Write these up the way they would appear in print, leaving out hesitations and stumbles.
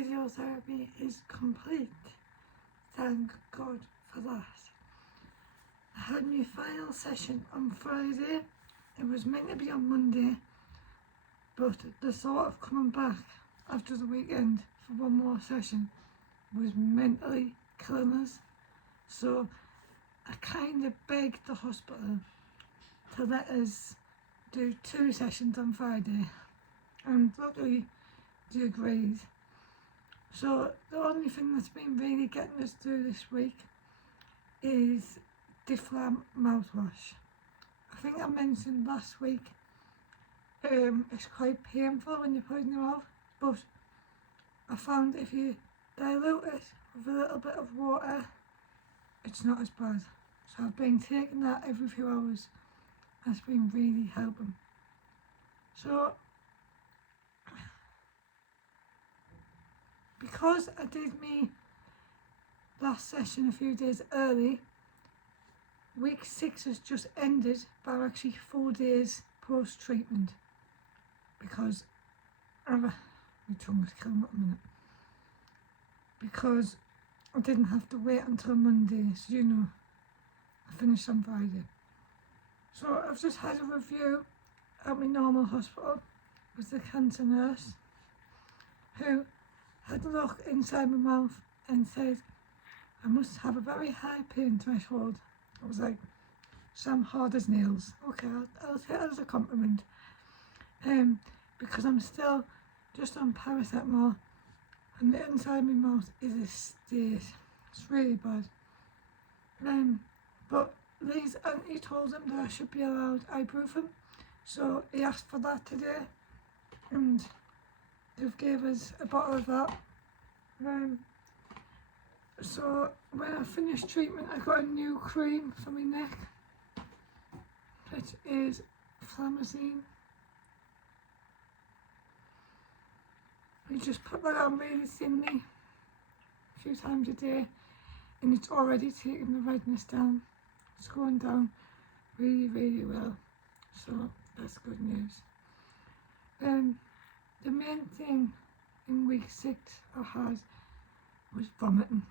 radiotherapy is complete. Thank God for that. I had my final session on Friday. It was meant to be on Monday, but the thought of coming back after the weekend for one more session was mentally killing us. So I kind of begged the hospital to let us do 2 sessions on Friday, and luckily they agreed. So the only thing that's been really getting us through this week is Difflam mouthwash. I think I mentioned last week it's quite painful when you put it in your mouth, but I found if you dilute it with a little bit of water, it's not as bad. So I've been taking that every few hours. That's been really helping. So because I did my last session a few days early, week 6 has just ended, but I'm actually 4 days post-treatment because my tongue is killing me at the minute. Because I didn't have to wait until Monday, so you know, I finished on Friday. So I've just had a review at my normal hospital with the cancer nurse, who had a look inside my mouth and said I must have a very high pain threshold. I was like, so I'm hard as nails. Okay, I'll take that as a compliment. Because I'm still just on paracetamol and the inside of my mouth is a state. It's really bad. But Lee's auntie told him that I should be allowed ibuprofen, so he asked for that today, and they've gave us a bottle of that. So when I finished treatment, I got a new cream for my neck, which is Flamazine. You just put that on really thinly a few times a day, and it's already taking the redness down. It's going down really, really well, so that's good news. The main thing in week 6 I had was vomiting.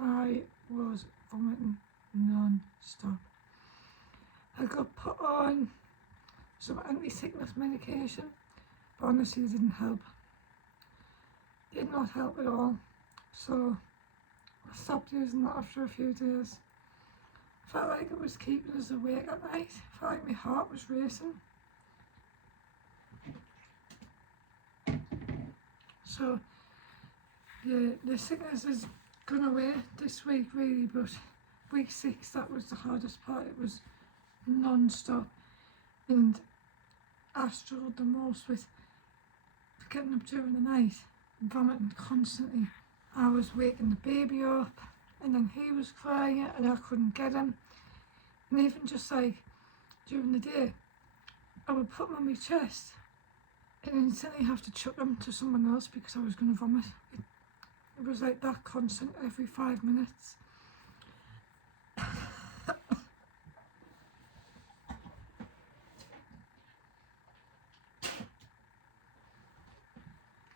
I was vomiting non-stop. I got put on some anti-sickness medication, but honestly it didn't help. Did not help at all, so I stopped using that after a few days. Felt like it was keeping us awake at night. Felt like my heart was racing. So yeah, the sickness has gone away this week really, but week 6, that was the hardest part. It was non-stop, and I struggled the most with getting up during the night, vomiting constantly. I was waking the baby up, and then he was crying and I couldn't get him. And even just like during the day, I would put him on my chest and instantly have to chuck him to someone else because I was going to vomit. It was like that constant every 5 minutes.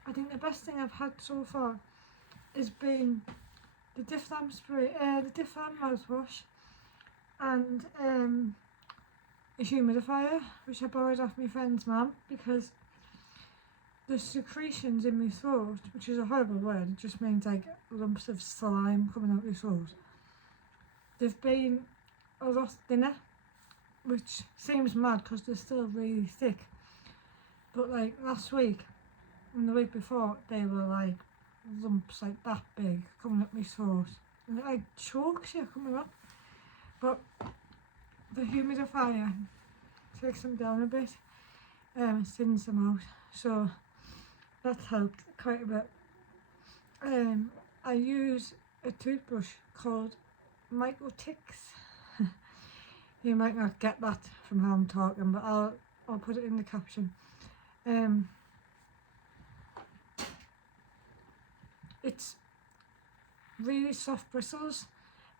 I think the best thing I've had so far has been the Difflam spray, the Difflam mouthwash, and a humidifier, which I borrowed off my friend's mum, because the secretions in my throat, which is a horrible word, it just means like lumps of slime coming out your throat, they've been a lot thinner, which seems mad because they're still really thick. But like last week and the week before, they were like lumps like that big coming up my throat, and it like chokes you coming up. But the humidifier takes them down a bit, thins them out, so that's helped quite a bit. I use a toothbrush called microtix. You might not get that from how I'm talking, but I'll put it in the caption. It's really soft bristles,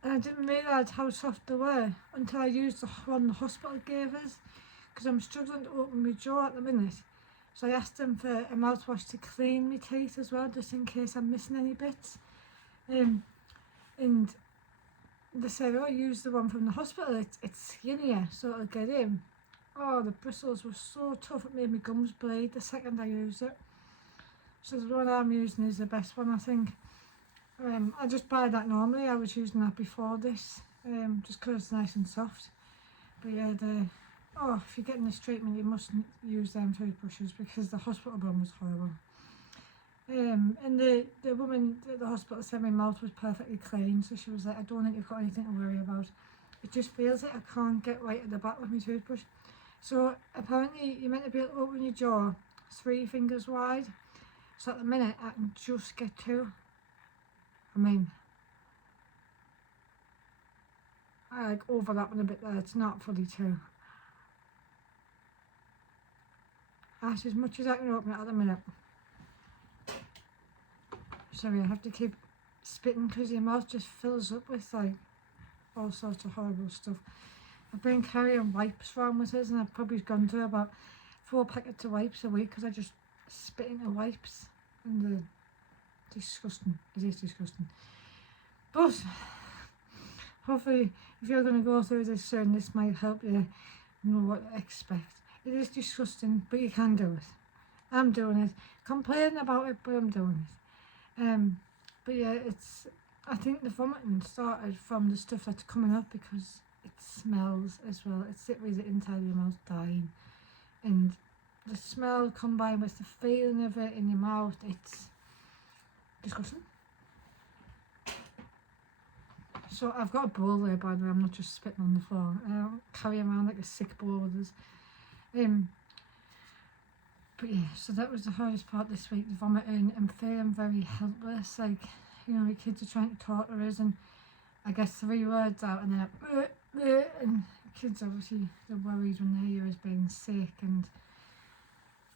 and I didn't realise how soft they were until I used the one the hospital gave us, because I'm struggling to open my jaw at the minute, So I asked them for a mouthwash to clean my teeth as well, just in case I'm missing any bits. And they said, oh, use the one from the hospital, it's skinnier, so it'll get in. Oh, the bristles were so tough, it made my gums bleed the second I used it. So the one I'm using is the best one, I think. I just buy that normally. I was using that before this, just because it's nice and soft. But yeah, if you're getting this treatment, you mustn't use them toothbrushes because the hospital one was horrible. And the woman at the hospital said my mouth was perfectly clean, so she was like, I don't think you've got anything to worry about. It just feels like I can't get right at the back with my toothbrush. So apparently you're meant to be able to open your jaw 3 fingers wide. So at the minute I can just get 2. I mean, I like overlapping a bit there, it's not fully 2. That's as much as I can open it at the minute. Sorry, I have to keep spitting because your mouth just fills up with like all sorts of horrible stuff. I've been carrying wipes around with us, and I've probably gone through about 4 packets of wipes a week because I just spit into wipes, and they're disgusting. It is disgusting. But hopefully, if you're going to go through this soon, this might help you know what to expect. It is disgusting, but you can do it. I'm doing it. Complaining about it, but I'm doing it. But yeah, I think the vomiting started from the stuff that's coming up because it smells as well. It's literally the inside of your mouth dying, and the smell combined with the feeling of it in your mouth, it's disgusting. So I've got a bowl there, by the way. I'm not just spitting on the floor. I don't carry around like a sick bowl with us. But yeah, so that was the hardest part this week, the vomiting and feeling very helpless. Like, you know, your kids are trying to talk to us, and I get 3 words out, and they're like, and kids obviously, they're worried when they hear us being sick. And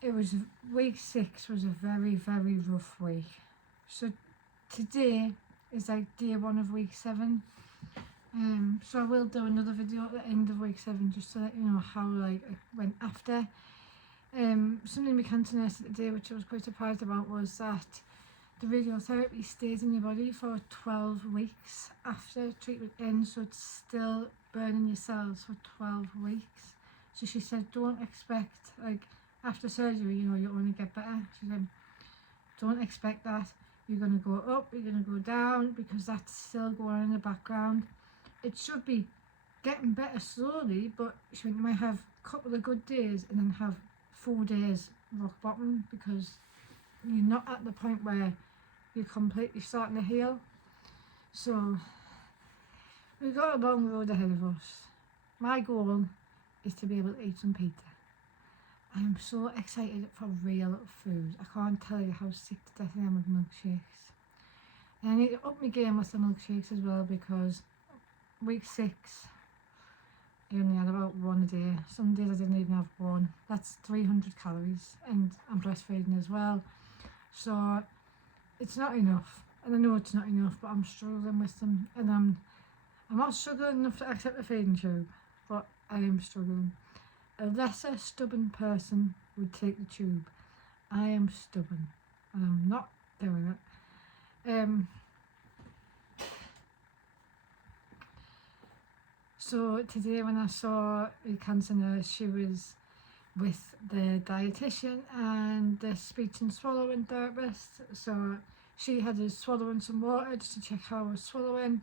it was, week 6 was a very, very rough week. So today is like day 1 of week 7. So I will do another video at the end of week 7 just to let you know how like it went after. Something my cancer nurse today, which I was quite surprised about, was that the radiotherapy stays in your body for 12 weeks after treatment ends, so it's still burning your cells for 12 weeks. So she said, don't expect, like, after surgery, you know, you only get better. She said, don't expect that. You're going to go up, you're going to go down, because that's still going on in the background. It should be getting better slowly, but she went, you might have a couple of good days and then have 4 days rock bottom, because you're not at the point where you're completely starting to heal. So we've got a long road ahead of us. My goal is to be able to eat some pizza. I am so excited for real food. I can't tell you how sick to death I am with milkshakes. And I need to up my game with the milkshakes as well, because week 6 I only had about 1 a day. Some days I didn't even have 1. That's 300 calories, and I'm breastfeeding as well. So it's not enough, and I know it's not enough, but I'm struggling with them. And I'm not struggling enough to accept the feeding tube, but I am struggling. A lesser stubborn person would take the tube. I am stubborn, and I'm not doing it. So today when I saw a cancer nurse, she was with the dietitian and the speech and swallowing therapist. So she had us swallowing some water just to check how I was swallowing.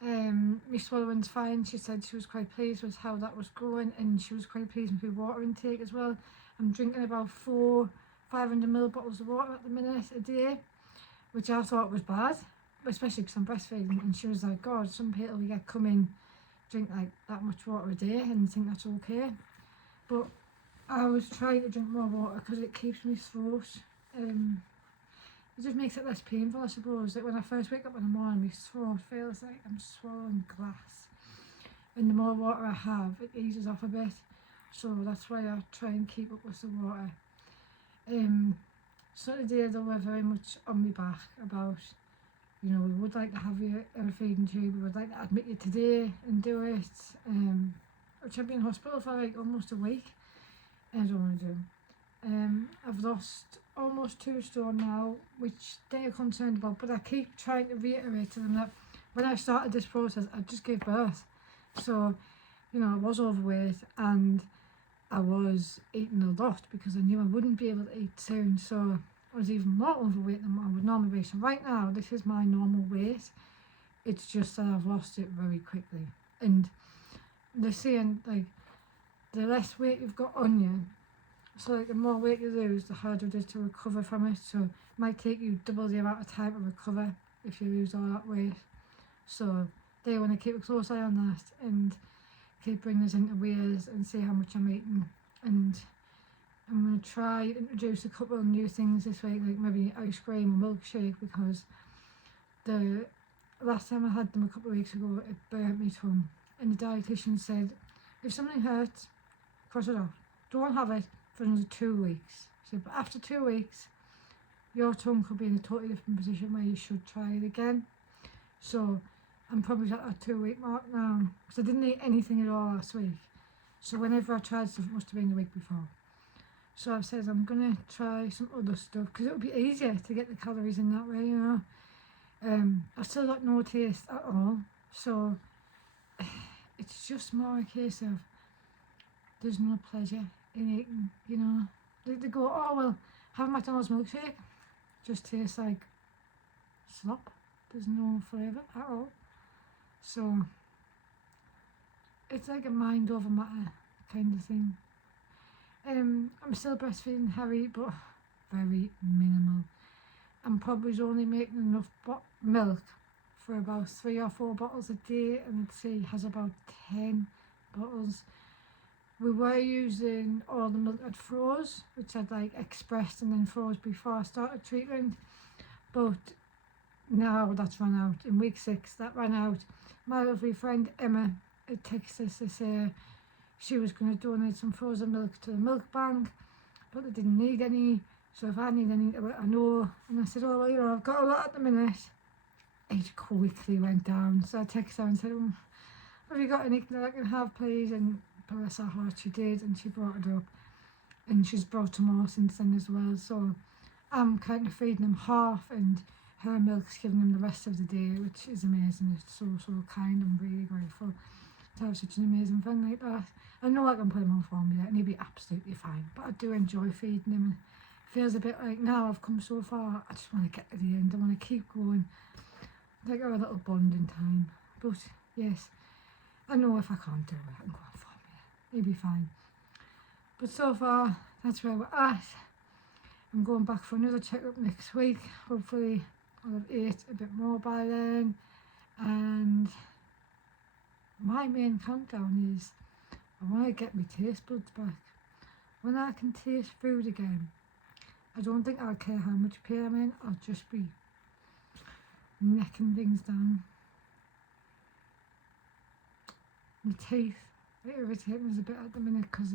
My swallowing's fine. She said she was quite pleased with how that was going, and she was quite pleased with my water intake as well. I'm drinking about 4 500ml bottles of water at the minute a day, which I thought was bad, especially because I'm breastfeeding. And she was like, God, some people we get come in drink like that much water a day and think that's okay. But I was trying to drink more water because it keeps my throat, it just makes it less painful, I suppose. Like when I first wake up in the morning, my throat feels like I'm swallowing glass, and the more water I have, it eases off a bit. So that's why I try and keep up with the water. So today they were very much on my back about, you know, we would like to have you in a feeding tube, we would like to admit you today and do it, which I've been in hospital for like almost a week, and I don't want to do. I've lost almost 2 stone now, which they're concerned about, but I keep trying to reiterate to them that when I started this process, I just gave birth. So, you know, I was overweight and I was eating a lot because I knew I wouldn't be able to eat soon. So I was even more overweight than what I would normally be. So right now, this is my normal weight. It's just that I've lost it very quickly. And they're saying, like, the less weight you've got on you, so like the more weight you lose, the harder it is to recover from it. So it might take you double the amount of time to recover if you lose all that weight. So they want to keep a close eye on that and keep bringing us into weighs and see how much I'm eating. And I'm going to try introduce a couple of new things this week, like maybe ice cream or milkshake, because the last time I had them a couple of weeks ago, it burnt me tongue. And the dietitian said, if something hurts, cross it off. Don't have it for another 2 weeks. She said, but after 2 weeks, your tongue could be in a totally different position where you should try it again. So I'm probably at that 2 week mark now, because I didn't eat anything at all last week. So whenever I tried stuff, it must have been the week before. So I've said I'm going to try some other stuff, because it would be easier to get the calories in that way, you know. I've still got no taste at all, so it's just more a case of there's no pleasure in eating, you know. They go, oh well, have a McDonald's milkshake, just tastes like slop, there's no flavour at all. So it's like a mind over matter kind of thing. I'm still breastfeeding Harry, but very minimal. I'm probably only making enough milk for about 3 or 4 bottles a day, and I'd say he has about 10 bottles. We were using all the milk I'd froze, which I'd like expressed and then froze before I started treatment, but now that's run out. In week 6 that ran out. My lovely friend Emma had texted us to say she was going to donate some frozen milk to the milk bank, but they didn't need any, so if I need any, I know. And I said, oh well, you know, I've got a lot at the minute. It quickly went down, so I texted her and said, have you got anything that I can have, please? And bless her heart, she did, and she brought it up, and she's brought some more since then as well. So I'm kind of feeding them half, and her milk's giving them the rest of the day, which is amazing. It's so kind. I'm really grateful to have such an amazing friend like that. I know I can put him on formula and he'll be absolutely fine, but I do enjoy feeding him, and it feels a bit like now I've come so far, I just want to get to the end. I want to keep going, like our little bonding time. But yes, I know if I can't do it, I can go on formula, he'll be fine. But so far, that's where we're at. I'm going back for another checkup next week. Hopefully I'll have ate a bit more by then. And my main countdown is I want to get my taste buds back. When I can taste food again, I don't think I'll care how much pain I'm in. I'll just be necking things down. My teeth, they irritate me a bit at the minute because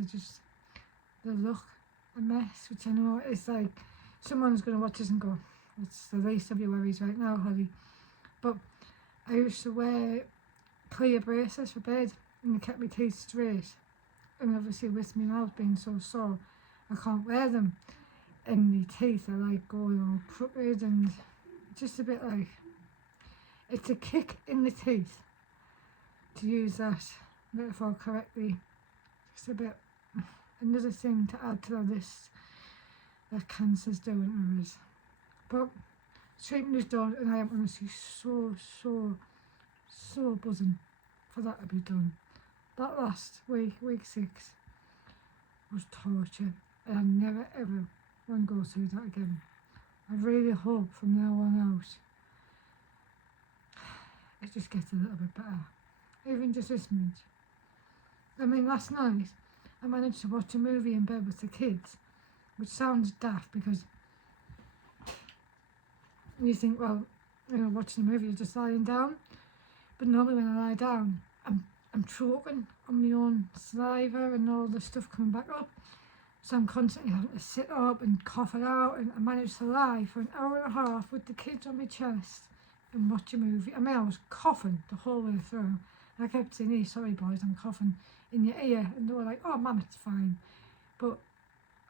they look a mess, which I know is like, someone's going to watch this and go, it's the least of your worries right now, Holly. But I used to wear clear braces for bed, and they kept my teeth straight. And obviously with me mouth being so sore, I can't wear them. And my teeth are like going all crooked, and just a bit like, it's a kick in the teeth, to use that metaphor correctly. Just a bit, another thing to add to the list that cancer's doing to us. But treatment is done, and I am honestly so buzzing for that to be done. That last week, week 6, was torture, and I never ever want to go through that again. I really hope from now on out it just gets a little bit better, even just this much. I mean, last night I managed to watch a movie in bed with the kids, which sounds daft because you think, well, you know, watching a movie, you're just lying down. But normally when I lie down, I'm choking on my own saliva and all the stuff coming back up. So I'm constantly having to sit up and cough it out, and I managed to lie for an hour and a half with the kids on my chest and watch a movie. I mean, I was coughing the whole way through. I kept saying, hey, sorry boys, I'm coughing in your ear. And they were like, oh, mum, it's fine. But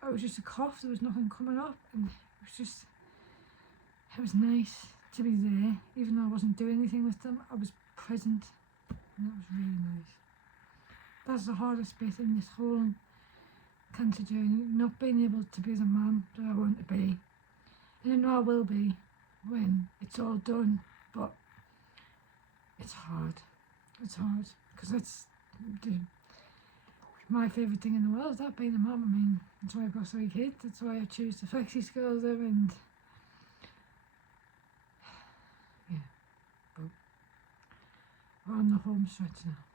it was just a cough, there was nothing coming up, and it was nice to be there, even though I wasn't doing anything with them. I was present, and that was really nice. That's the hardest bit in this whole cancer journey, not being able to be the mum that I want to be. And I know I will be when it's all done, but it's hard. It's hard, because that's my favourite thing in the world, that being a mum. I mean, that's why I've got 3 kids, that's why I choose to flexi school them, and yeah, but we're on the home stretch now.